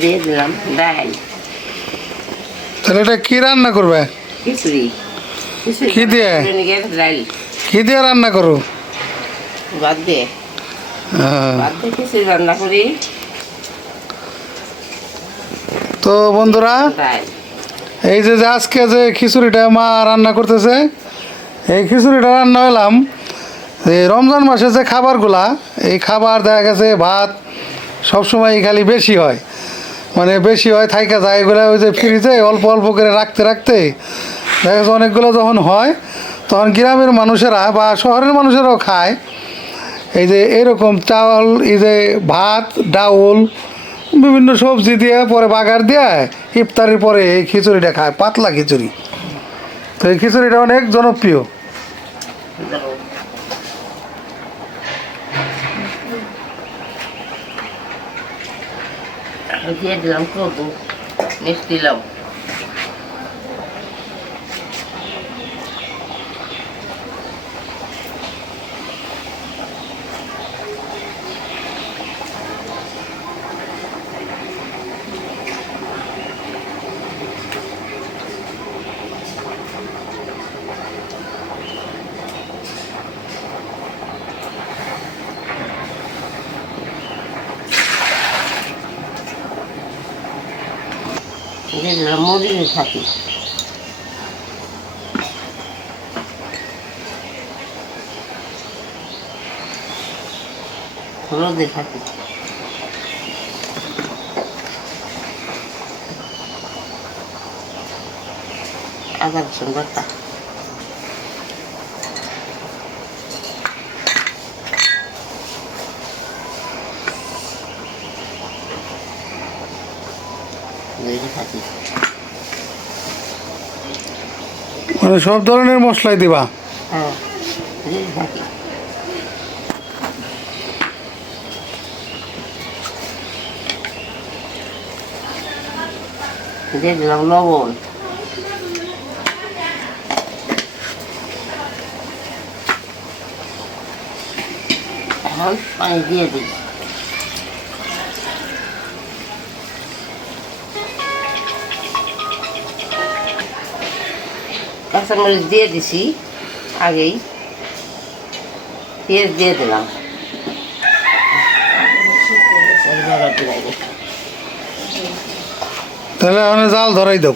দিয়ে দিলাম ডাল তাহলে এটা কি রান্না করবে? খিচুড়ি। কি দিয়ে? ডাল কি দিয়ে রান্না করো? বাদ দিয়ে। হ্যাঁ। বাদ দিয়ে খিচুড়ি রান্না করি। তো বন্ধুরা এই যে যে আজকে যে খিচুড়িটা মা রান্না করতেছে এই খিচুড়িটা রান্না হলাম এই রমজান মাসে যে খাবারগুলা এই খাবার দেখা গেছে ভাত সবসময় খালি বেশি হয়। মানে বেশি হয়, থাইকা যায়, এগুলো ওই যে ফ্রিজে অল্প অল্প করে রাখতে রাখতে দেখা অনেকগুলো যখন হয়, তখন গ্রামের মানুষেরা বা শহরের মানুষেরাও খায়। এই যে এরকম চাউল এই যে ভাত, ডাউল, বিভিন্ন সবজি দিয়ে পরে বাগার দিয়ে ইফতারের পরে এই খিচুড়িটা খায়, পাতলা খিচুড়ি। তো এই খিচুড়িটা অনেক জনপ্রিয়। দিয়ে দিলাম কদু মিষ্টি দিলাম মুড়ির থাকি। হলুদের থাকি। আদা রসুন বাটা থাকি। মানে সব ধরনের মশলাই দিবা। দিলাম লবণ। দিয়ে দিই। কাঁচামরিচ দিয়ে দিছি আগেই পেঁয়াজ দিয়ে দিলাম। তাহলে জাল ধরাই দাও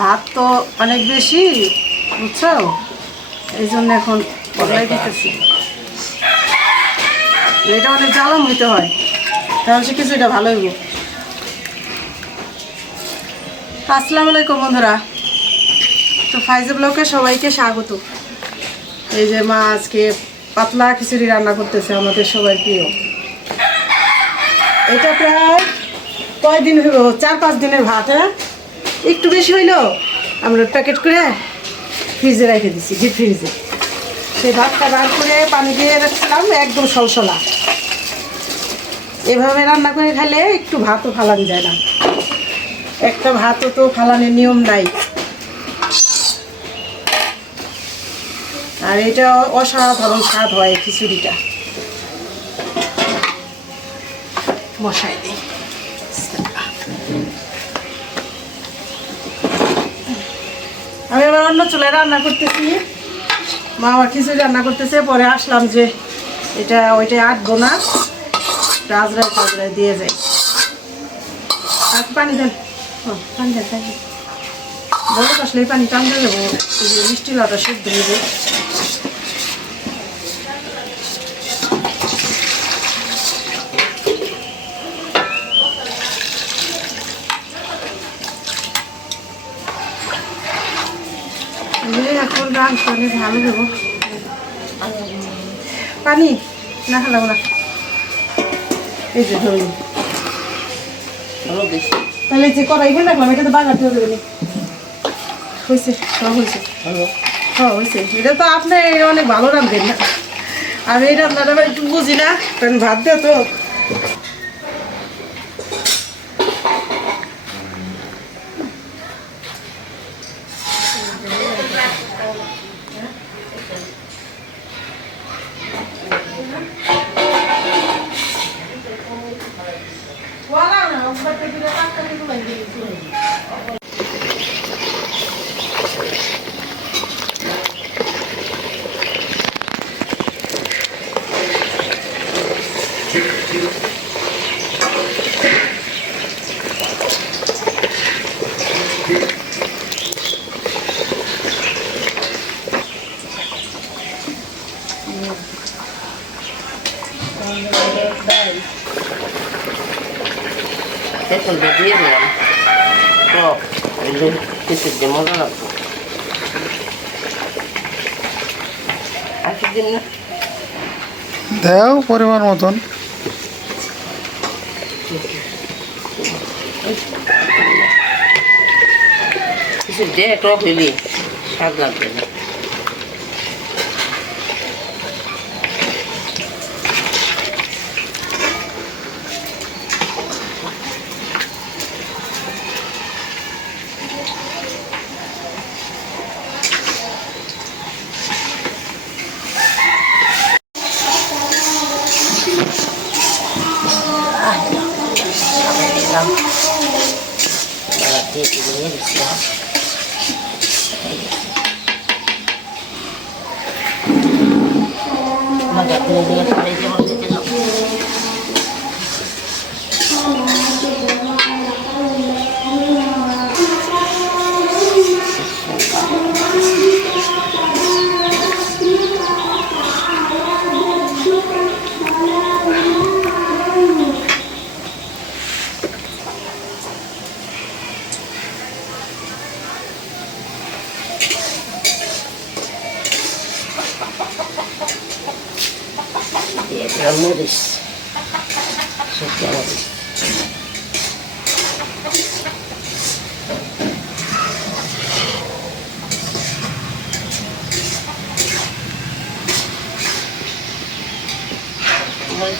ভাত তো অনেক বেশি বুঝছ? এই জন্য এখন বদলাই দিতেছি। এটা অনেক জ্বালাম হইতে হয়। তাহলে সে কিছুটা ভালো হইব। আসসালামু আলাইকুম বন্ধুরা। তো ফাইজে ব্লকে সবাইকে স্বাগত। এই যে মা আজকে পাতলা খিচুড়ি রান্না করতেছে আমাদের সবাই প্রিয়। এটা প্রায় কয়দিন হইব? চার পাঁচ দিনের ভাত হ্যাঁ? একটু বেশি হইল, আমরা প্যাকেট করে ফ্রিজে রেখে দিছি ডিপ ফ্রিজে সেই ভাতটা বার করে পানি দিয়ে রাখছিলাম, একদম সলসলা। এভাবে রান্না করে খেলে একটু ভাতও ফালানো যায় না। একটা ভাতও তো ফালানোর নিয়ম নাই। আর এটা অসাধারণ স্বাদ হয় খিচুড়িটা। মশাই দিই আমি এবার অন্য চুলায় রান্না করতেছি। মা আমার কিছু রান্না করতেছে, পরে আসলাম যে এটা ওইটাই আটবো না রাজরায় টাজরায় দিয়ে যাই। আর পানি দেন। পানি দেন। বড় এই পানি টান দেবো মিষ্টি লাটা সেদ্ধ হয়ে যায়। অনেক ভালো দেবো। পানি? না খেলাম না। এই যে ধরুন। তাহলে যে কড়াই রাখলাম এটা তো বাগার দিয়ে দেবেন। হয়েছে সব হয়েছে। হ্যাঁ হয়েছে। এটা তো আপনি অনেক ভালো রাঁধবেন না আমি এই রান্নাটা একটু বুঝি না কারণ ভাত দেওয়া তো এখন দিয়ে দিলাম। টক এগুলো কিছু দিয়ে মজা লাগবে আর দিন না দেও পরিমাণ মতন। কিছু দিয়ে টক হইলে স্বাদ লাগবে না।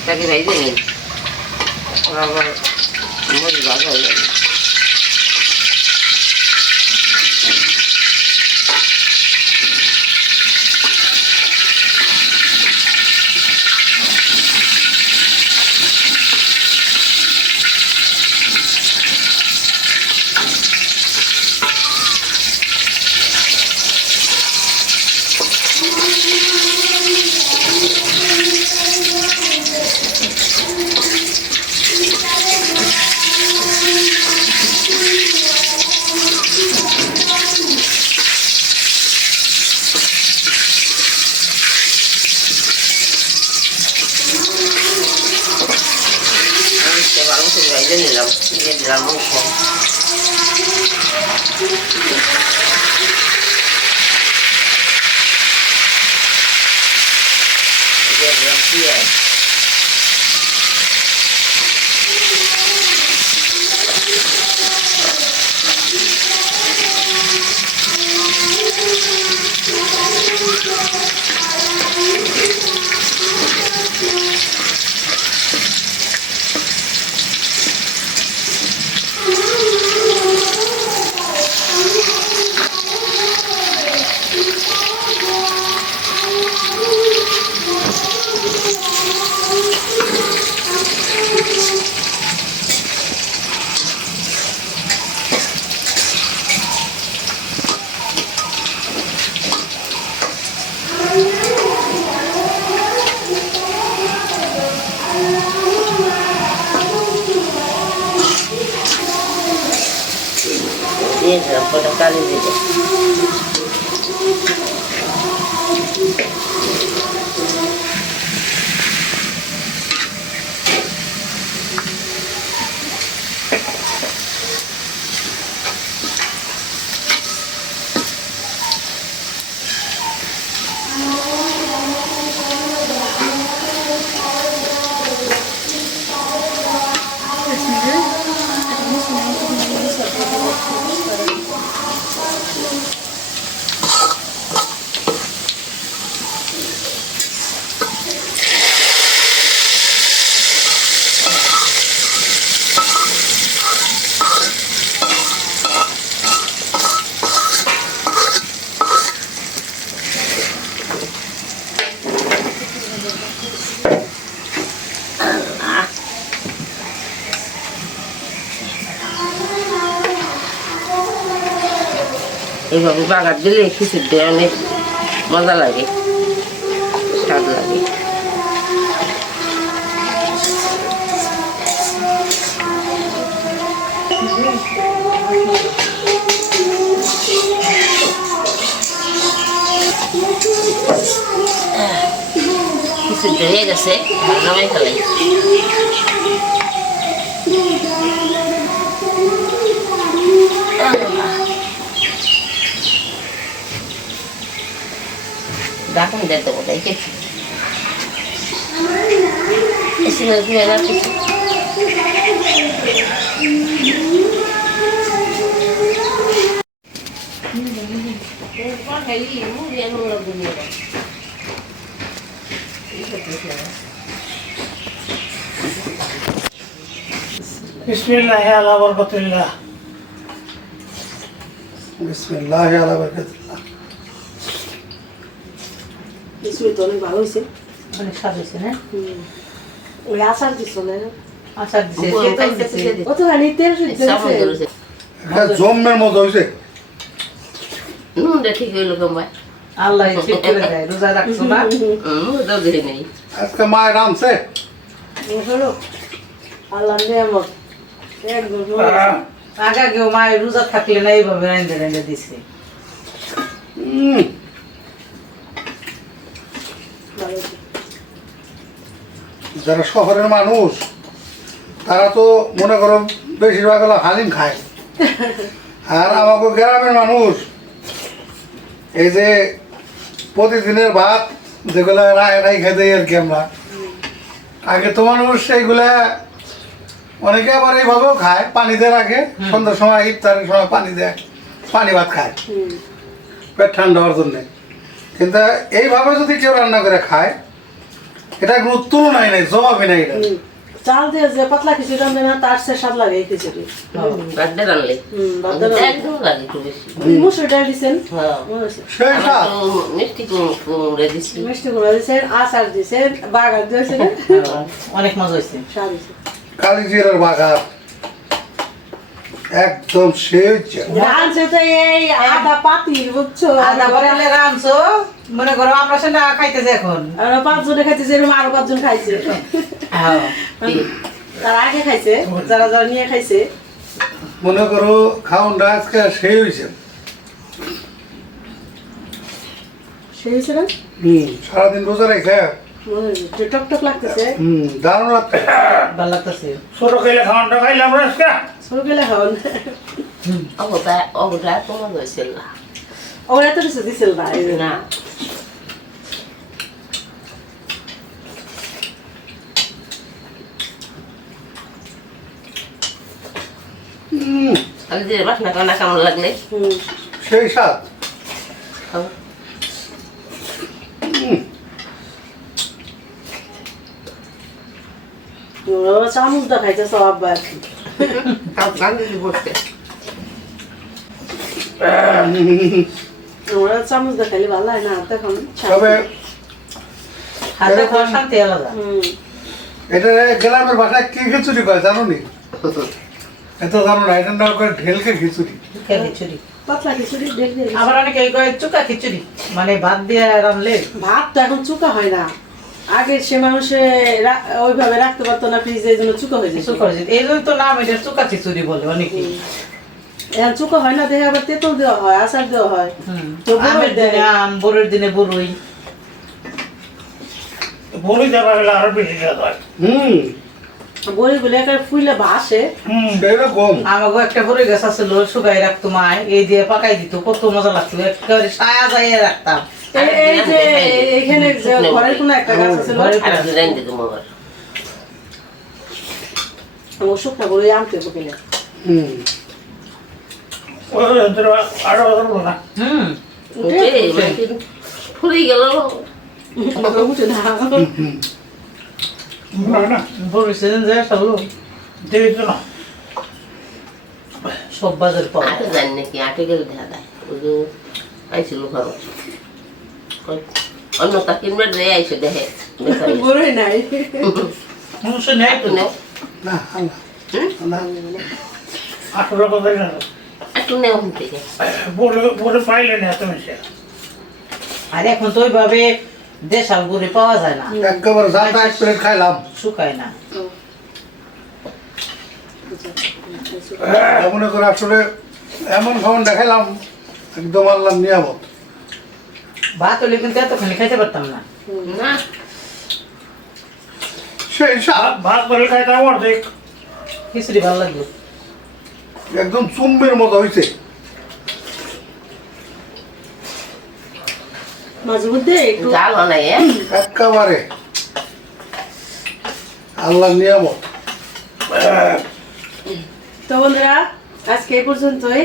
তাকে রাইজে নিন আবার মরিচ ভাজা হয়ে যাবে। Pode ficar ali, vida. এইভাবে বাগার দিলে খিচুড়ি দিয়ে অনেক মজা লাগে, স্বাদ লাগে। খিচুড়ি হয়ে গেছে নামাই ফেলাই। ডাকুন দিয়ে দেবো দেখেছি এসে দিয়ে রাখছি বিসমিল্লাহ আলা বরকতুল্লাহ বিসমিল্লাহ আলা বারাকাতুল্লাহ খিচুড়ি তো অনেক ভালো হয়েছে অনেক স্বাদ হয়েছে না? ওই আচার দিচ্ছ না? আচার দিছে দিছে। দিছে। তেল দিছে এটা জমের মতো হয়েছে নুনটা ঠিক হইল কমায় আল্লাহ ঠিক করে দেয় রোজা রাখছো না? নেই। আজকে মায়ের আনছে আল্লাহ নিয়ামত। একদম আগা কেউ মায়ের রোজা থাকলে না এইভাবে রাইন্দে রাইন্দে দিছে। উম, ভালো হয়েছে। যারা শহরের মানুষ তারা তো মনে করো বেশিরভাগ হলো হালিম খায়। আর আমাকে গ্রামের মানুষ এই যে প্রতিদিনের ভাত যেগুলো রায় রাই খেতে আর কি আমরা। আগে তো মানুষ এইগুলা অনেকে আবার এইভাবেও খায় পানি দিয়ে রাখে সন্ধ্যার সময় ইফতারের সময় পানি দেয় পানি ভাত খায়। পেট ঠান্ডা হওয়ার জন্যে। কিন্তু এইভাবে যদি কেউ রান্না করে খায় এটা কোনো তুলনাই নাই জবাবই নাই এটা। চাল দিয়ে যে পাতলা খিচুড়ি রান্ধে না তার সে স্বাদ লাগে এই খিচুড়ি। বাড্ডে রানলে হুম বাদ দাও। একদম লাগে একটু বেশি। মুসুর ডাল দিছেন? হ্যাঁ। মিষ্টি কুম- কুমড়ে দিছি। মিষ্টি কুমড়া দিছেন আচার দিছেন বাগার দিয়েছেন। হ্যাঁ, অনেক মজা হয়েছে। স্বাদ হয়েছে। কালি জিরার বাগার। একদম সে হচ্ছে তো এই আদা পাতির বুঝছ? আদা পরে রামছো মনে করো আমরা সে না খাইতেছে এখন। আর পাঁচজনে খাইছে যেরকম আরও পাঁচজন খাইছে হ্যাঁ। তার আগে খাইছে যারা যারা নিয়ে খাইছে। মনে করো খাউনটা আজকে সেই হয়েছে সে হয়েছে না? হুম সারাদিন রোজা রেখে যে টকটক লাগতেছে। হুম দারুণ লাগছে ভালো লাগতেছে। ছোট খাইলে খাওয়ানটা খাইলাম আজকে। গেলে খাওয়ান অবতা অবতা তোমার হয়েছিল না। ওরা এত কিছু দিছিল না। না। হুম কালি দিয়ে বাসনা কান্না কেমন লাগলে? হুম। সেই স্বাদ। চামচ দা খাইছে সব আব্বা এটা গ্রামের ভাষায় কি খিচুড়ি কয় জানো নি? এত জানো না এটা নাম করে ঢেলকে খিচুড়ি। খিচুড়ি। পাতলা খিচুড়ি দেখ দেখ আবার অনেকে চুকা খিচুড়ি মানে ভাত দিয়ে রানলে ভাত তো এখন চুকা হয় না। আগে সে মানুষে ওইভাবে রাখতে পারতো না ফ্রিজে এই জন্য চুকা হয়ে যেত। চুকা হয়েছে এই জন্য তো নাম এটা চুকা খিচুড়ি বলে অনেকে এখন চুকা হয় না দেখে আবার তেঁতুল দেওয়া হয় আচার দেওয়া হয়। তো আমের দিনে আম বড়ের দিনে বড়ই। দেওয়া গেলে আরও বেশি স্বাদ হয়। হুম। বড়ি একেবারে ফুলে ভাসে হুম। আমাকে একটা গাছ আছিল শুকাই রাখতো মায় এই দিয়ে পাকাই দিত কত মজা লাগতো একেবারে সায়া যাইয়ে রাখতাম। এই- এই যে এখানে যে ঘরের কোনো একটা গাছ আছে আবার ও শুকনা আনতে হবে কিনে। হুম। আরও না হুম। মানে ফুলে গেল। না। না না। যায় তো না। সব বাজার পাওয়া জানি নাকি? আটে গেলে দেখা যায়। ওই যে আইছিল খরচ অন্য তা কিনবে রে আইসে দেখে। বেচারি। বড়ই নাই। মানুষ নেয় তো। একটু না না আঠারো কথা জানো একটু শুনে থেকে। বলে বলে পাইলে না তুমি আর এখন তো ওইভাবে দেশাল গুড়ি পাওয়া যায় না। একেবারে জালটা এক প্লেট খাইলাম। শুকায় না। মনে করে আসলে এমন খাবার দেখাইলাম একদম আল্লাহ নিয়ামত। ভাত হলে কিন্তু এতখানি খাইতে পারতাম না। না। সেই স্বাদ ভাত ভাত করে খাইতে আমার দেখ। খিচুড়ি ভালো লাগল একদম চুম্বের মতো হয়েছে মাঝে মধ্যে একটু জাল নাই হ্যাঁ একেবারে। আল্লাহ নিয়ামত। তো বন্ধুরা আজকে এই পর্যন্তই।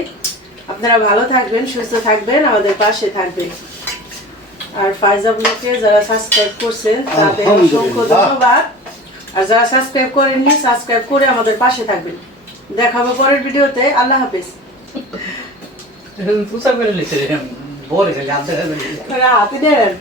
আপনারা ভালো থাকবেন সুস্থ থাকবেন আমাদের পাশে থাকবেন। আর ফাইজা ব্লকে যারা সাবস্ক্রাইব করছেন তাদের অসংখ্য ধন্যবাদ। আর যারা সাবস্ক্রাইব করেননি সাবস্ক্রাইব করে আমাদের পাশে থাকবেন। দেখা হবে পরের ভিডিওতে। আল্লাহ হাফেজ। বলে হাত দেন